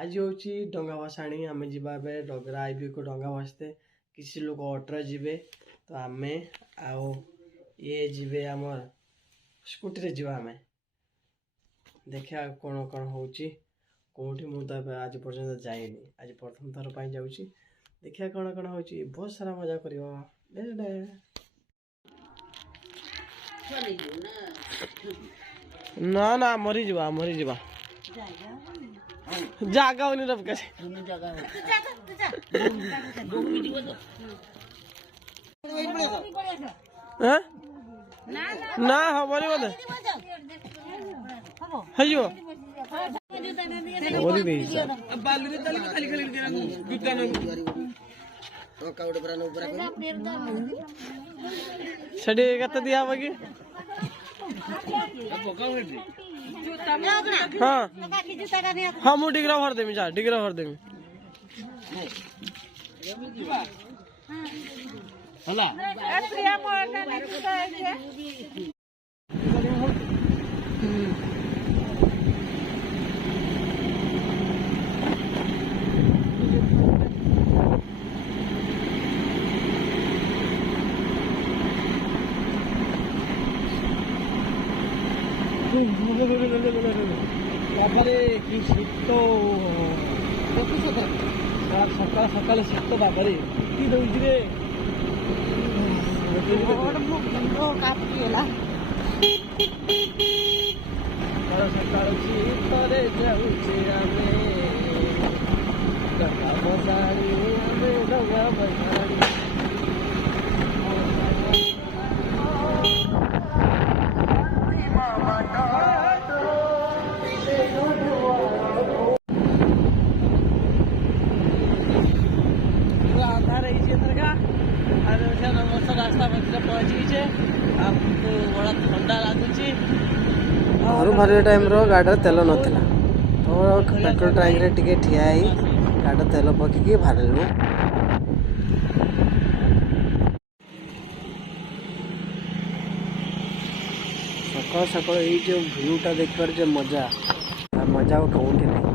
आज हूँ डंगा भसाणी आम जा डगरा आईबी को डंगा भसते किसी लोग अटोरे जीवे तो आम ये जीवे आम स्कूटी रे जीवा आम देखा कौन कौन हो कौटी मुझे आज पर्यटन जाइनी आज प्रथम थर पर जाऊँगी देखा कौन कौन हो बहुत सारा मजा कर ना ना मरी जा जागा होनी रब कैसे ना हमारे बोले हयो बोली नहीं सर बालू रे तली खाली खाली देना गुद्दा न तो काउड बरानो ऊपर सडे कत दिया बगे हाँ हाँ मु डिगरा भर देमी जा डिगरा भर देमी हला प्रिया मोरटा ने कुछ बाबारे कि शीत सकाल सकाल शीत बाबारे कि दौड़ी रे सकाल शीतरे जाऊचे आमे डंगा भसाणी आमे डंगा भसाणी रास्ता पहुँची बड़ा ठंडा लगुच घर भर टाइम गाड़ी तेल नाला तो पेट्रोल टैंक रे टिके ठिया गाड़ी तेल पकईकि बाहर सकाल सकाल ये जो भ्यूटा देखकर जो मजा मजा कौटी नहीं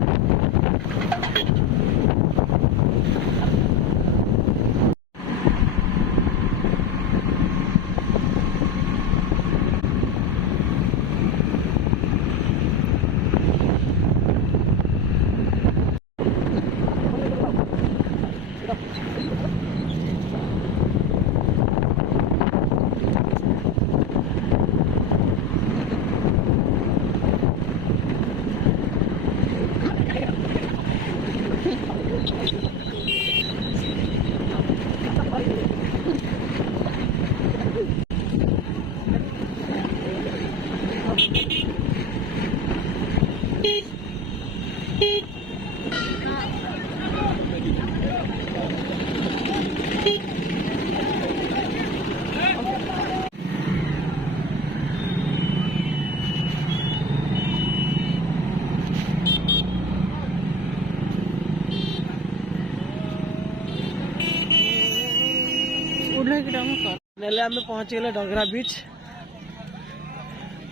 नेले आम पहुँची गले डगरा बीच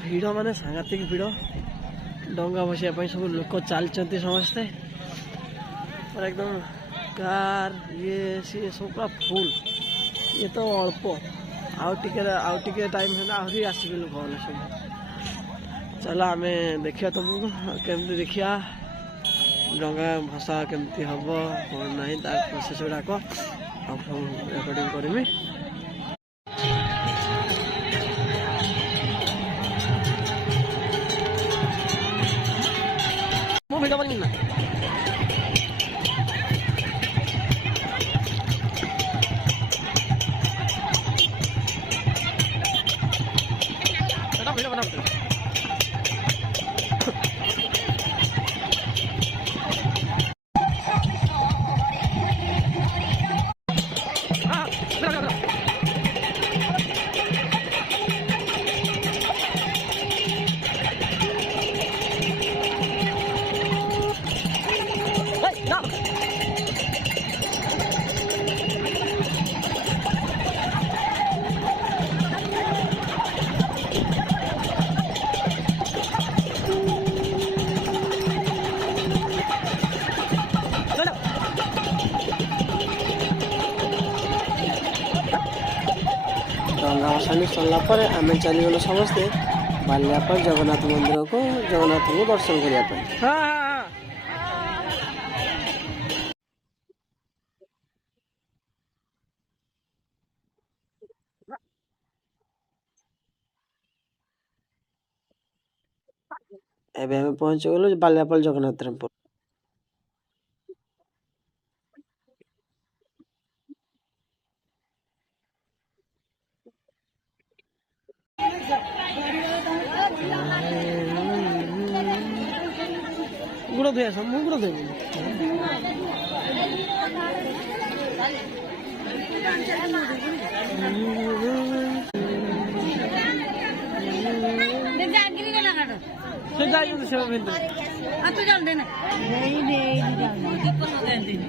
भिड़ माने सांघातिक भिड़ डंगा भसाइया सब लोक चलते समस्ते और एकदम कार ये सी सब पूरा फुल ये तो अल्प आउटे टाइम है आहरी आसबे लोक मैंने सब चल आम देखिया तुमको केमती देखिया डंगा भसा केमती हम कौन ना प्रोसेस गुड़ाक रेकर्डिंग करमी वीडियो बना वीडियो बना डंगा भसाणी सरला आम चलीगलु समस्ते बालियापाल जगन्नाथ मंदिर को जगन्नाथ को दर्शन करने। एबे हमें पहुंच गलु बालियापाल जगन्नाथ टेम्पल। गुड़ धोया सब मुंह गुड़ धोया से जाइए तो सेवा बिंदु आ तो चल देना नहीं नहीं ऊपर हो गए दिन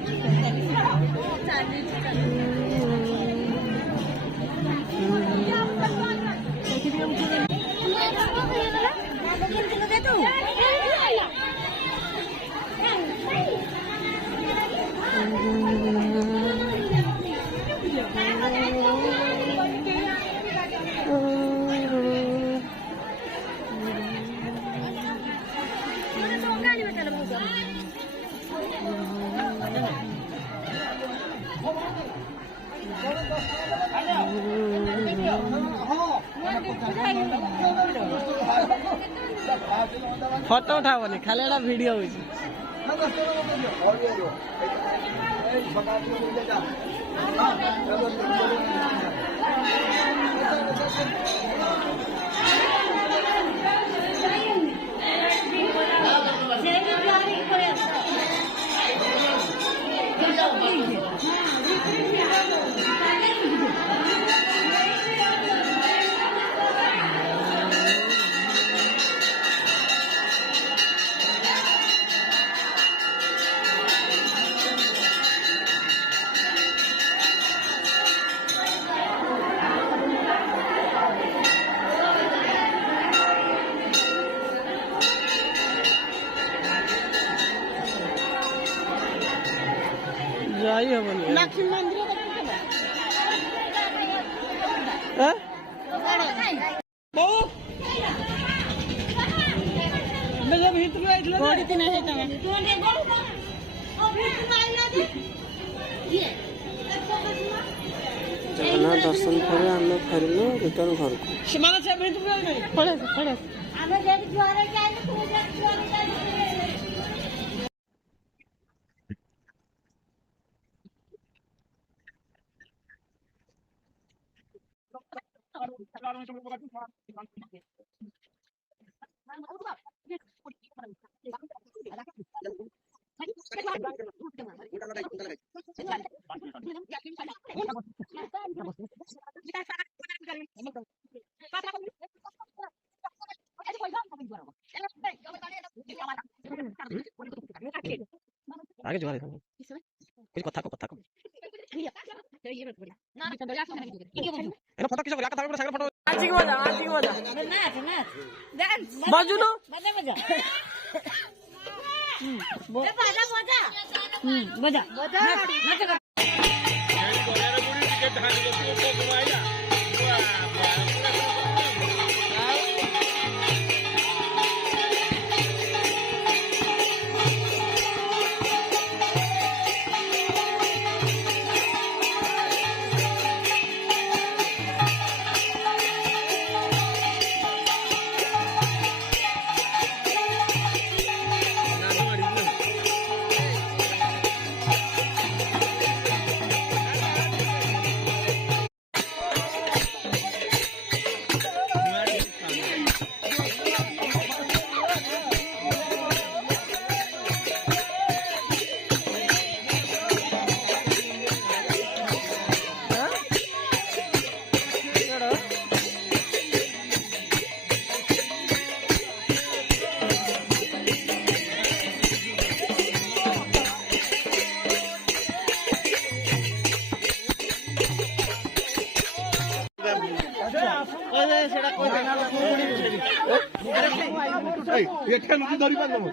फोटो उठावनी खाली एटा वीडियो होइछ। जाई हबनी लक्ष्मी मंदिर हैं बो मैं जब भीतर आइला कोडी त नाही तमे तू ने बोल ओ भीतर आइला दे ये जगन्नाथ दर्शन करे हम फेरलो रिटर्न घर को सीमाना से भीतर आइ नहीं पड़े हमें जेट द्वारा जाए तू जेट द्वारा जाए आगे जो कुछ कथा को फोटो किसो लाका था सागर फोटो आज की मजा नाच डांस बाजू नो मजा मजा ଏଠି ଲୁକି ଧରି ପାରିବ।